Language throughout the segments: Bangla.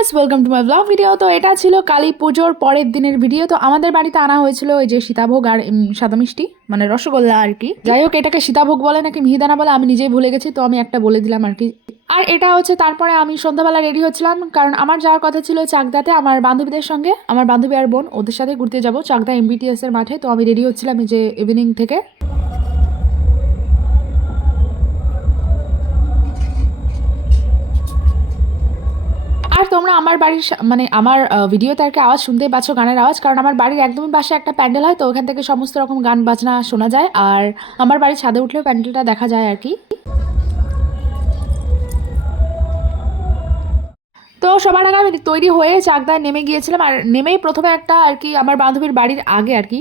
Guys welcome to my blog video তো এটা ছিল কালী পুজোর পরের দিনের ভিডিও তো আমাদের বাড়িতে আনা হয়েছিল ওই যে সীতাভোগ আর সাদা মিষ্টি মানে রসগোল্লা আর কি। যাই হোক, এটাকে সীতাভোগ বলে নাকি মিহিদানা বলে, আমি নিজেই ভুলে গেছি, তো আমি একটা বলে দিলাম আর কি। আর এটা হচ্ছে তারপরে আমি সন্ধ্যাবেলা রেডি হচ্ছিলাম, কারণ আমার যাওয়ার কথা ছিল চাকদাতে আমার বান্ধবীদের সঙ্গে। আমার বান্ধবী আর বোন, ওদের সাথে ঘুরতে যাব, চাকদা এমবিটিএস এর মাঠে। তো আমি রেডি হচ্ছিলাম যে ইভিনিং থেকে। আমার বাড়ির মানে আমার ভিডিওতে আর কি আওয়াজ শুনতেই পাচ্ছ গানের আওয়াজ, কারণ আমার বাড়ির একদমই পাশে একটা প্যান্ডেল হয়, তো ওখান থেকে সমস্ত রকম গান বাজনা শোনা যায়। আর আমার বাড়ির ছাদে উঠলেও প্যান্ডেলটা দেখা যায় আর কি। তো সবার আগে আমি তৈরি হয়ে চাকদায় নেমে গিয়েছিলাম, আর নেমেই প্রথমে একটা আর কি আমার বান্ধবীর বাড়ির আগে আর কি।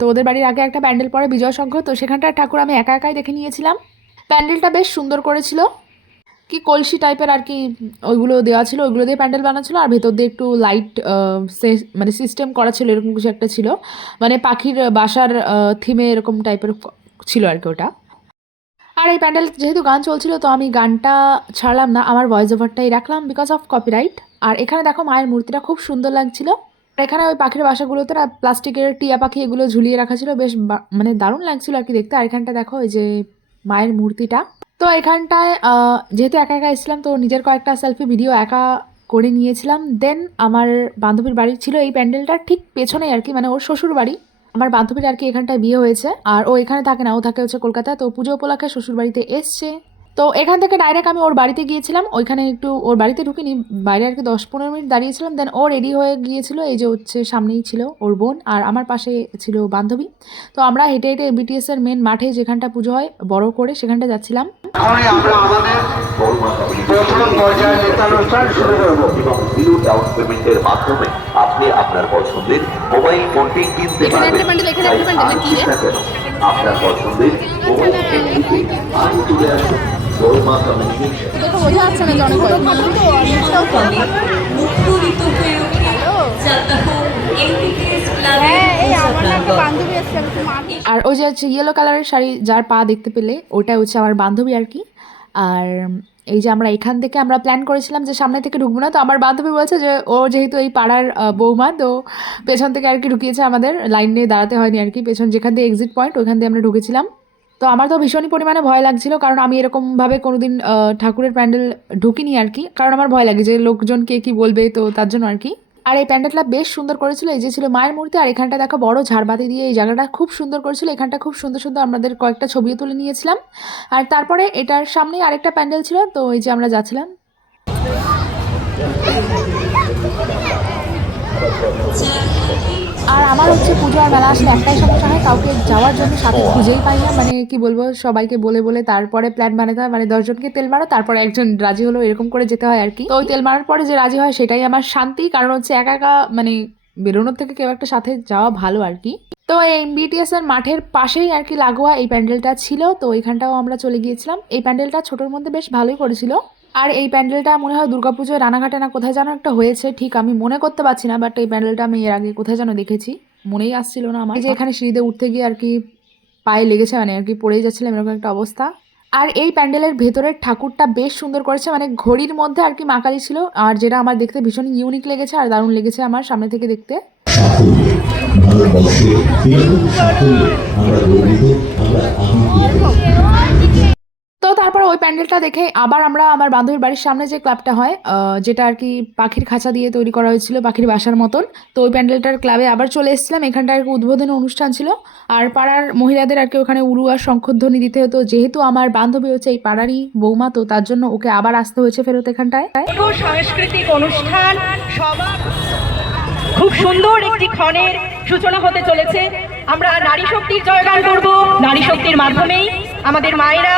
তো ওদের বাড়ির আগে একটা প্যান্ডেল পরে বিজয় সংঘ তো সেখানটার ঠাকুর আমি একা একাই দেখে নিয়েছিলাম। প্যান্ডেলটা বেশ সুন্দর করেছিল। কি কলসি টাইপের আর কি, ওইগুলো দেওয়া ছিল, ওইগুলো দিয়ে প্যান্ডেল বানা ছিল আর ভেতর দিয়ে একটু লাইট মানে সিস্টেম করা ছিল, এরকম কিছু একটা ছিল। মানে পাখির বাসার থিমে এরকম টাইপের ছিল আর কি ওটা। আর এই প্যান্ডেল যেহেতু গান চলছিল, তো আমি গানটা ছাড়লাম না, আমার ভয়েস ওভারটাই রাখলাম বিকজ অফ কপিরাইট আর এখানে দেখো মায়ের মূর্তিটা খুব সুন্দর লাগছিল। এখানে ওই পাখির বাসাগুলোতে না প্লাস্টিকের টিয়া পাখি এগুলো ঝুলিয়ে রাখা ছিল, বেশ মানে দারুণ লাগছিল আর কি দেখতে। আর এখানটা দেখো ওই যে মায়ের মূর্তিটা। তো এখানটায় যেহেতু একা একা এসেছিলাম, তো নিজের কয়েকটা সেলফি ভিডিও একা করে নিয়েছিলাম। দেন আমার বান্ধবীর বাড়ি ছিল এই প্যান্ডেলটার ঠিক পেছনেই আর কি মানে ওর শ্বশুর বাড়ি। আমার বান্ধবীর আর কি এখানটায় বিয়ে হয়েছে। আর ও এখানে থাকে না, ও থাকে হচ্ছে কলকাতায়। তো পুজো উপলক্ষে শ্বশুর বাড়িতে এসছে। তো এখান থেকে ডাইরেক্ট আমি ওর বাড়িতে গিয়েছিলাম। ওইখানে একটু ওর বাড়িতে ঢুকিনি বাইরে আর কি দশ পনেরো মিনিট দাঁড়িয়েছিলাম। দেন ও রেডি হয়ে গিয়েছিল এই যে হচ্ছে সামনেই ছিল ওর বোন আর আমার পাশে ছিল বান্ধবী। তো আমরা হেঁটে হেঁটে বিটিএস এর মেন মাঠে যেখানটা পুজো হয় বড় করে সেখানটা যাচ্ছিলাম। আমরা আমাদের প্রথম পর্যায়ে নৃত্যানুষ্ঠান শুরু করব। এবং জিরো ডাউন পেমেন্টের মাধ্যমে আপনি আপনার পছন্দের মোবাইল ফোনটি কিনতে পারবেন? আপনার পছন্দের মোবাইল চলে আসুন আর ওই যে হচ্ছে ইয়েলো কালারের শাড়ি, যার পা দেখতে পেলে ওটা হচ্ছে আমার বান্ধবী আর কি। আর এই যে আমরা এখান থেকে আমরা প্ল্যান করেছিলাম যে সামনে থেকে ঢুকবো না, তো আমার বান্ধবী বলছে যে, ও যেহেতু এই পাড়ার বৌমা, তো পেছন থেকে আর কি ঢুকিয়েছে আমাদের লাইন নিয়ে দাঁড়াতে হয়নি আর কি, পেছন যেখান দিয়ে এক্সিট পয়েন্ট ওখান দিয়ে আমরা ঢুকেছিলাম। তো আমার তো ভীষণই পরিমাণে ভয় লাগছিল, কারণ আমি এরকমভাবে কোনোদিন ঠাকুরের প্যান্ডেল ঢুকিনি আর কি। কারণ আমার ভয় লাগে যে লোকজন কে বলবে, তো তার জন্য আর কি। আর এই প্যান্ডেলটা বেশ সুন্দর করেছিল, এই যে ছিল মায়ের মূর্তি, আর এখানটা দেখো বড় ঝাড়বাতি দিয়ে এই জায়গাটা খুব সুন্দর করেছিল। এখানটা খুব সুন্দর সুন্দর আমাদের কয়েকটা ছবিও তুলে নিয়েছিলাম। আর তারপরে এটার সামনেই আরেকটা প্যান্ডেল ছিল, তো এই যে আমরা যাচ্ছিলাম। আর আমার হচ্ছে পুজো আর মেলা আসলে একটাই সমস্যা হয় কাউকে যাওয়ার জন্য সাথে খুঁজেই পাই না। মানে কি বলব সবাইকে বলে বলে তারপরে প্ল্যান বানাতে হয় মানে দশজনকে তেল মারো তারপরে একজন রাজি হলো এরকম করে যেতে হয় আর কি। তো ওই তেল মারার পরে যে রাজি হয় সেটাই আমার শান্তি কারণ হচ্ছে একা একা মানে বেরোনোর থেকে কেউ একটা সাথে যাওয়া ভালো আর কি। তো এই বিটিএস এর মাঠের পাশেই আর কি লাগোয়া এই প্যান্ডেলটা ছিল তো ওইখানটাও আমরা চলে গিয়েছিলাম। এই প্যান্ডেলটা ছোটোর মধ্যে বেশ ভালোই করেছিল। আর এই প্যান্ডেলটা মনে হয় দুর্গাপুজোয় রানাঘাটে না কোথায় যেন একটা হয়েছে, ঠিক আমি মনে করতে পারছি না বাট এই প্যান্ডেলটা আমি এর আগে কোথায় যেন দেখেছি, মনেই আসছিল না আমার। যে এখানে সিঁড়িতে উঠতে গিয়ে আর কি পায়ে লেগেছে মানে আর কি পড়েই যাচ্ছিলাম, এরকম একটা অবস্থা। আর এই প্যান্ডেলের ভেতরের ঠাকুরটা বেশ সুন্দর করেছে মানে ঘড়ির মধ্যে আর কি মাকালি ছিল, আর যেটা আমার দেখতে ভীষণ ইউনিক লেগেছে আর দারুণ লেগেছে আমার সামনে থেকে দেখতে। আমরা গর্বিত আমরা আনন্দিত তো তারপর ওই প্যান্ডেলটা দেখে আবার আমরা আমার বান্ধবীর বাড়ির সামনে যে ক্লাবটা হয় যেটা আর কি পাখির খাঁচা দিয়ে তৈরি করা হয়েছিল, পাখির বাসার মতন, তো ওই প্যান্ডেলটার ক্লাবে আবার চলে এসেছিলাম। এখানটা আর কি উদ্বোধনী অনুষ্ঠান ছিল। আর পাড়ার মহিলাদের আর কি ওখানে উড়ু আর শঙ্খধ্বনি দিতে হতো। যেহেতু আমার বান্ধবী হচ্ছে এই পাড়ারই বৌমা, তো তার জন্য ওকে আবার আসতে হয়েছে ফেরত এখানটায়। সাংস্কৃতিক অনুষ্ঠান খুব সুন্দর একটি ক্ষণের সূচনা হতে চলেছে। আমরা নারী শক্তির জয়গান করব। নারী শক্তির মাধ্যমেই আমাদের মায়েরা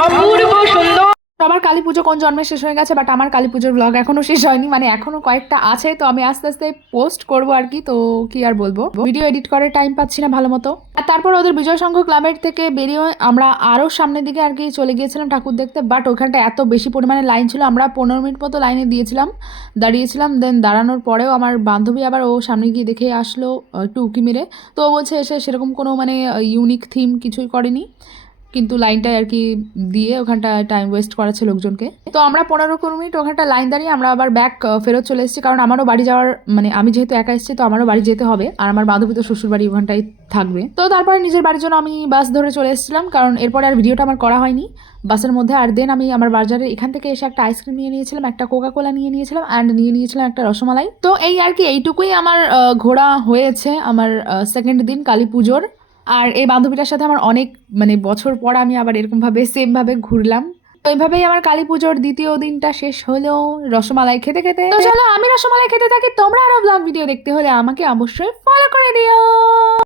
অপূর্ব সুন্দর। সবার কালী পুজো কোন জন্মে শেষ হয়ে গেছে বাট আমার কালী পুজোর ব্লগ এখনও শেষ হয়নি মানে এখনও কয়েকটা আছে, তো আমি আস্তে আস্তে পোস্ট করব আর কি, তো কি আর বলব। ভিডিও এডিট করার টাইম পাচ্ছি না ভালো মতো। আর তারপর ওদের বিজয় সংঘ ক্লাবের থেকে বেরিয়ে আমরা আরও সামনের দিকে আর কি চলে গিয়েছিলাম ঠাকুর দেখতে বাট ওখানটা এত বেশি পরিমাণে লাইন ছিল, আমরা পনেরো মিনিট মতো লাইনে দিয়েছিলাম, দাঁড়িয়েছিলাম দেন দাঁড়ানোর পরেও আমার বান্ধবী আবার ও সামনে গিয়ে দেখে আসলো একটু উকি মেরে, তো ও বলছে এসে সেরকম কোনো মানে ইউনিক থিম কিছুই করেনি। কিন্তু লাইনটায় আর কি দিয়ে ওখানটা টাইম ওয়েস্ট করাচ্ছে লোকজনকে। তো আমরা পনেরো কুড়ি মিনিট ওখানটা লাইন দাঁড়িয়ে আমরা আবার ব্যাক ফেরত চলে এসেছি। কারণ আমারও বাড়ি যাওয়ার মানে আমি যেহেতু একা এসেছি, তো আমারও বাড়ি যেতে হবে। আর আমার বান্ধবী তো শ্বশুর বাড়ি ওখানটায় থাকবে। তো তারপরে নিজের বাড়ির জন্য আমি বাস ধরে চলে এসেছিলাম। কারণ এরপরে আর ভিডিওটা আমার করা হয়নি। বাসের মধ্যে আর দেন আমি আমার বাজারে এখান থেকে এসে একটা আইসক্রিম নিয়ে নিয়েছিলাম, একটা কোকা কোলা নিয়ে নিয়েছিলাম অ্যান্ড নিয়ে নিয়েছিলাম একটা রসমালাই। তো এই আর কি, এইটুকুই আমার ঘোরা হয়েছে আমার সেকেন্ড দিন কালী পুজোর। আর এই বান্ধবীটার সাথে আমার অনেক মানে বছর পর আমি আবার এরকমভাবে সেমভাবে ঘুরলাম। তো এইভাবেই আমার কালী পুজোর দ্বিতীয় দিনটা শেষ হলো রসমালাই খেতে খেতে। তো চলো আমি রসমালাই খেতে থাকি, তোমরা আরও ব্লগ ভিডিও দেখতে হলে আমাকে অবশ্যই ফলো করে দিও।